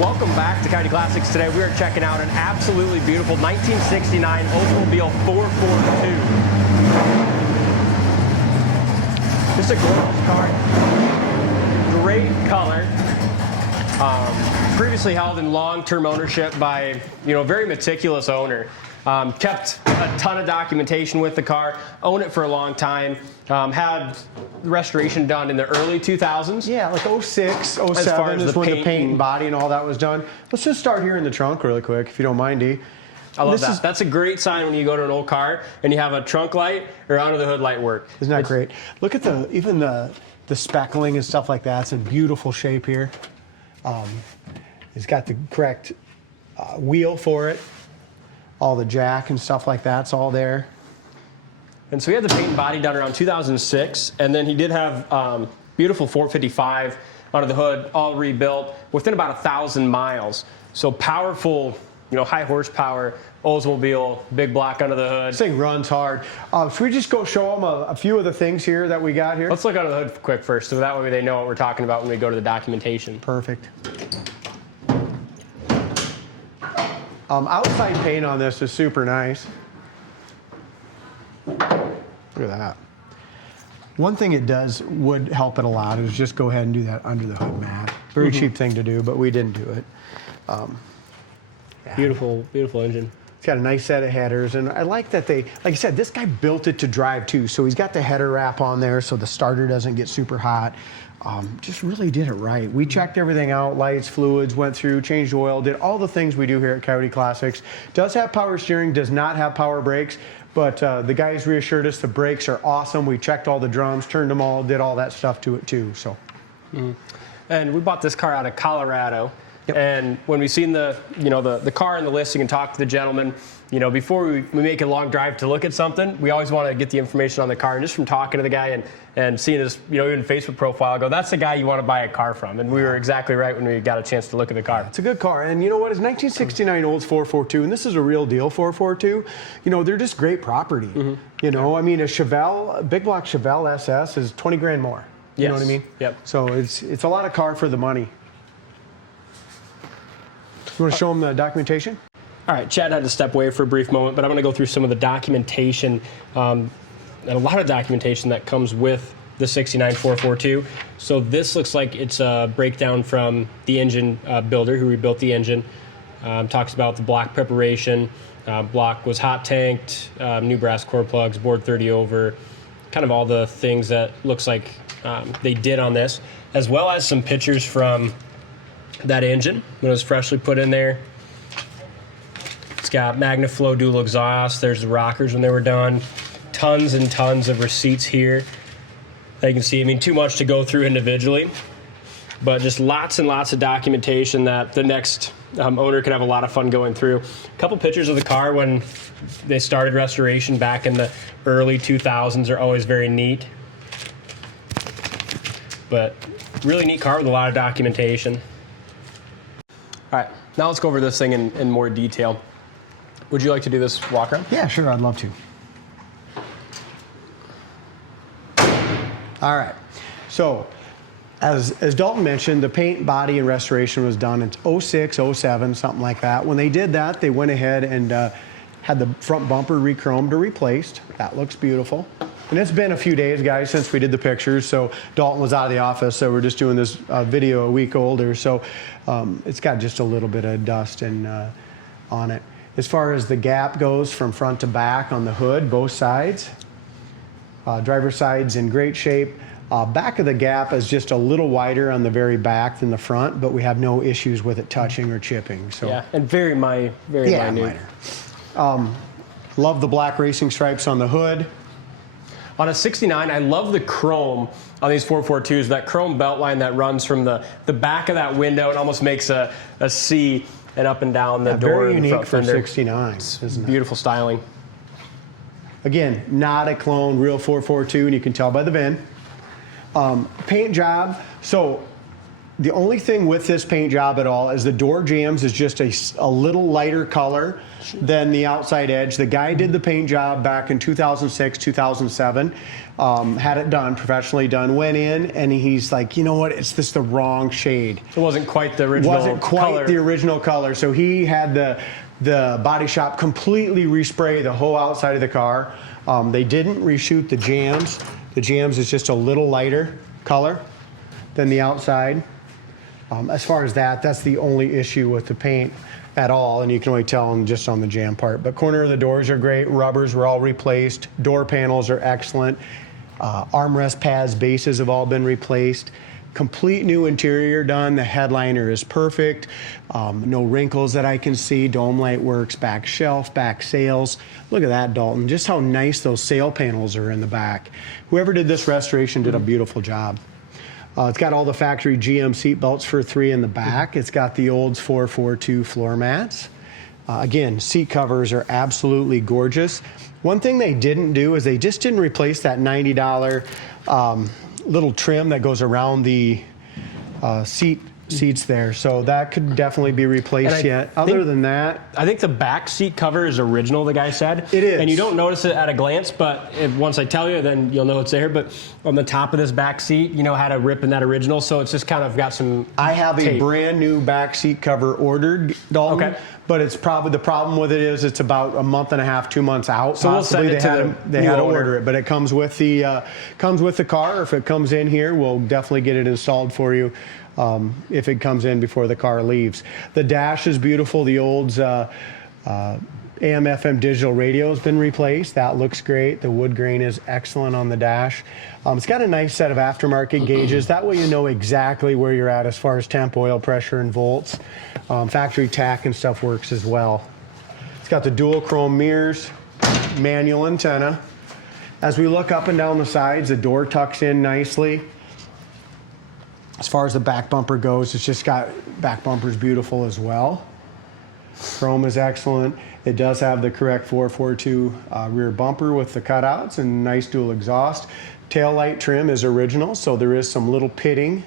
Welcome back to Coyote Classics. Today we are checking out an absolutely beautiful 1969 Oldsmobile 442. Just a gorgeous car. Great color. Previously held in long-term ownership by, a very meticulous owner. Kept a ton of documentation with the car, owned it for a long time, had restoration done in the early 2000s. Yeah, like 06, 07 is when the paint and body and all that was done. Let's just start here in the trunk really quick, if you don't mind, D. I love that. That's a great sign when you go to an old car and you have a trunk light or under the hood light work. Isn't that great? Look at even the speckling and stuff like that. It's in beautiful shape here. It's got the correct wheel for it. All the jack and stuff like that's all there. And so he had the paint and body done around 2006, and then he did have beautiful 455 under the hood, all rebuilt within about 1,000 miles. So powerful, high horsepower Oldsmobile, big block under the hood. This thing runs hard. Should we just go show them a few of the things here that we got here? Let's look under the hood quick first, so that way they know what we're talking about when we go to the documentation. Perfect. Outside paint on this is super nice. Look at that. One thing it would help it a lot is just go ahead and do that under the hood mat. Very cheap thing to do, but we didn't do it. Beautiful, beautiful engine. It's got a nice set of headers, and I like that like I said, this guy built it to drive too. So he's got the header wrap on there so the starter doesn't get super hot. Just really did it right. We checked everything out, lights, fluids, went through, changed oil, did all the things we do here at Coyote Classics. Does have power steering, does not have power brakes, but the guys reassured us the brakes are awesome. We checked all the drums, turned them all, did all that stuff to it too. So. And we bought this car out of Colorado. Yep. And when we seen the car in the listing and talked to the gentleman, before we make a long drive to look at something, we always want to get the information on the car. And just from talking to the guy and seeing his, even Facebook profile, I go, that's the guy you want to buy a car from. And we were exactly right when we got a chance to look at the car. It's a good car. And you know what? It's 1969 Olds 442, and this is a real deal 442. They're just great property. I mean, a Chevelle, big block Chevelle SS is 20 grand more. You know what I mean? Yep. So it's a lot of car for the money. You want to show them the documentation? All right, Chad had to step away for a brief moment, but I'm going to go through some of the documentation, and a lot of documentation that comes with the 69 442. So this looks like it's a breakdown from the engine builder who rebuilt the engine. Talks about the block preparation. Block was hot tanked, new brass core plugs, board 30 over, kind of all the things that looks like they did on this, as well as some pictures from that engine when it was freshly put in there. It's got MagnaFlow dual exhaust. There's the rockers when they were done. Tons and tons of receipts here that you can see. I mean, too much to go through individually, but just lots and lots of documentation that the next owner can have a lot of fun going through. A couple pictures of the car when they started restoration back in the early 2000s are always very neat. But really neat car with a lot of documentation. All right, now let's go over this thing in more detail. Would you like to do this walk around? Yeah, sure, I'd love to. All right, so as Dalton mentioned, the paint, body, and restoration was done in 06, 07, something like that. When they did that, they went ahead and had the front bumper re-chromed or replaced. That looks beautiful. And it's been a few days, guys, since we did the pictures, so Dalton was out of the office, so we're just doing this video a week older, so it's got just a little bit of dust on it. As far as the gap goes from front to back on the hood, both sides, driver's side's in great shape. Back of the gap is just a little wider on the very back than the front, but we have no issues with it touching or chipping. So. Yeah, and very minor. Love the black racing stripes on the hood. On a 69, I love the chrome on these 442s, that chrome belt line that runs from the back of that window and almost makes a C and up and down the door. Very unique for 69, isn't it? Beautiful styling. Again, not a clone, real 442, and you can tell by the VIN. Paint job, so The only thing with this paint job at all is the door jambs is just a little lighter color than the outside edge. The guy did the paint job back in 2006, 2007, had it done, professionally done, went in, and he's like, you know what, it's just the wrong shade. It wasn't quite the original color. Wasn't quite the original color, so he had the body shop completely respray the whole outside of the car. They didn't reshoot the jambs. The jambs is just a little lighter color than the outside. As far as that's the only issue with the paint at all, and you can only tell them just on the jam part. But corner of the doors are great. Rubbers were all replaced. Door panels are excellent. Armrest pads, bases have all been replaced. Complete new interior done. The headliner is perfect. No wrinkles that I can see. Dome light works. Back shelf, back sails. Look at that, Dalton. Just how nice those sail panels are in the back. Whoever did this restoration did a beautiful job. It's got all the factory GM seat belts for 3 in the back. It's got the Olds 442 floor mats. Again, seat covers are absolutely gorgeous. One thing they didn't do is they just didn't replace that $90 little trim that goes around the seats there. So that could definitely be replaced yet. Other than that, I think the back seat cover is original, the guy said. It is. And you don't notice it at a glance, but once I tell you, then you'll know it's there. But on the top of this back seat, had a rip in that original, so it's just kind of got some I have tape. a brand new back seat cover ordered, Dalton. Okay. But it's probably, the problem with it is it's about a month and a half, 2 months out. So we'll send it to they had to order it, but it comes with the car. Or if it comes in here, we'll definitely get it installed for you. If it comes in before the car leaves. The dash is beautiful. The Olds AM/FM digital radio has been replaced. That looks great. The wood grain is excellent on the dash. It's got a nice set of aftermarket gauges. That way you know exactly where you're at as far as temp, oil pressure, and volts. Factory tack and stuff works as well. It's got the dual chrome mirrors, manual antenna. As we look up and down the sides, the door tucks in nicely. As far as the back bumper goes, it's just got, back bumper's beautiful as well. Chrome is excellent. It does have the correct 442 rear bumper with the cutouts and nice dual exhaust. Tail light trim is original, so there is some little pitting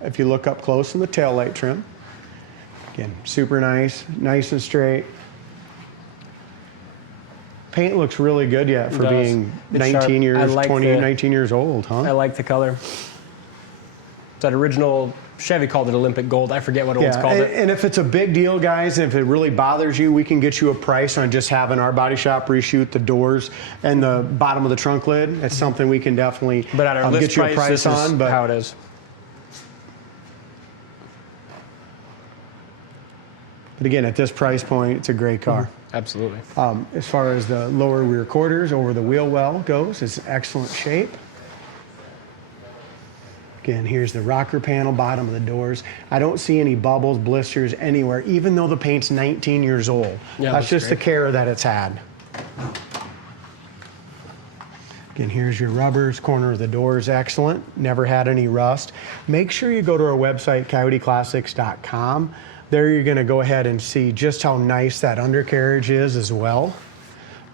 if you look up close in the tail light trim. Again, super nice, nice and straight. Paint looks really good yet for being 19 years, 19 years old, huh? I like the color. That original Chevy called it Olympic Gold. I forget what Olds called it. And if it's a big deal, guys, if it really bothers you, we can get you a price on just having our body shop reshoot the doors and the bottom of the trunk lid. It's something we can definitely but at our list get you a price this on. Is but how it is. But again, at this price point, it's a great car. Absolutely. As far as the lower rear quarters over the wheel well goes, it's excellent shape. Again, here's the rocker panel, bottom of the doors. I don't see any bubbles, blisters anywhere, even though the paint's 19 years old. Yeah, that's just the care that it's had. Again, here's your rubbers. Corner of the door is excellent. Never had any rust. Make sure you go to our website, coyoteclassics.com. There you're going to go ahead and see just how nice that undercarriage is as well.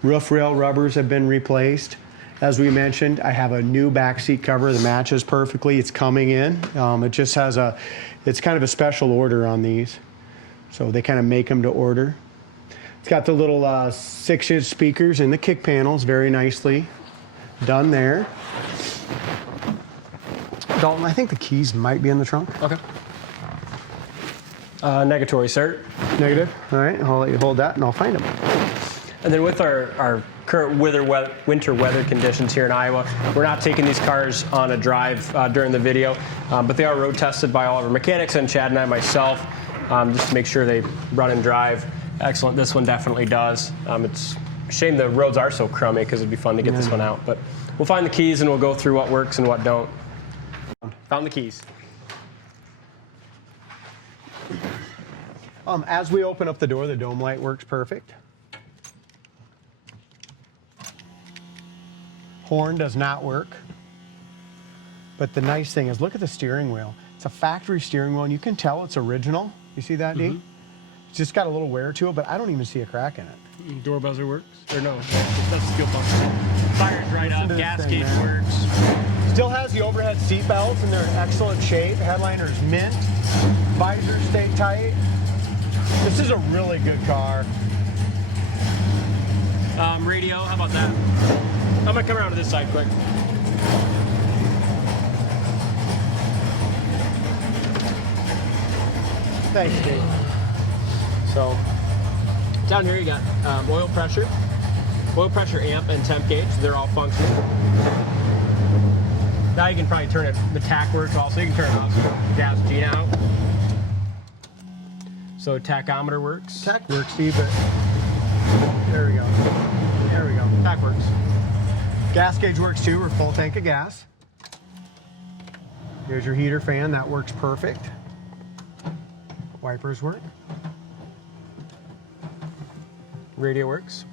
Roof rail rubbers have been replaced. As we mentioned, I have a new back seat cover that matches perfectly. It's coming in. It just has it's kind of a special order on these. So they kind of make them to order. It's got the little 6-inch speakers in the kick panels, very nicely done there. Dalton, I think the keys might be in the trunk. Okay. Negatory, sir. Negative. All right, I'll let you hold that and I'll find them. And then with our current winter weather conditions here in Iowa, we're not taking these cars on a drive during the video, but they are road tested by all of our mechanics and Chad and I myself, just to make sure they run and drive excellent. This one definitely does. It's a shame the roads are so crummy because it'd be fun to get this one out. But we'll find the keys and we'll go through what works and what don't. Found the keys. As we open up the door, the dome light works perfect. Horn does not work. But the nice thing is, look at the steering wheel. It's a factory steering wheel, and you can tell it's original. You see that, Dee? It's just got a little wear to it, but I don't even see a crack in it. Door buzzer works? Or no, that's steel bumper. Fire's right up, gas gauge works. Still has the overhead seat belts, and they're in excellent shape. The headliner is mint. Visors stay tight. This is a really good car. Radio, how about that? I'm gonna come around to this side quick. Thanks, Dave. So down here you got oil pressure amp, and temp gauge. They're all functional. Now you can probably turn it. The tach works also. You can turn it off. So gas G out. So tachometer works. Tach works, Steve, but there we go. There we go. Tach works. Gas gauge works too. We're full tank of gas. Here's your heater fan. That works perfect. Wipers work. Radio works.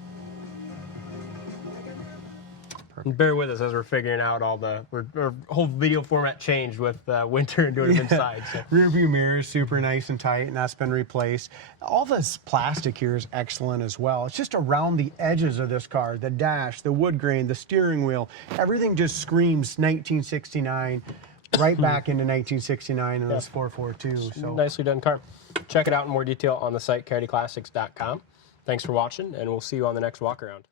And bear with us as we're figuring out all our whole video format changed with winter and doing it inside. So. Rear view mirror is super nice and tight, and that's been replaced. All this plastic here is excellent as well. It's just around the edges of this car, the dash, the wood grain, the steering wheel, everything just screams 1969, right back into 1969 in this 442. So Nicely done car. Check it out in more detail on the site, coyoteclassics.com. Thanks for watching, and we'll see you on the next walk around.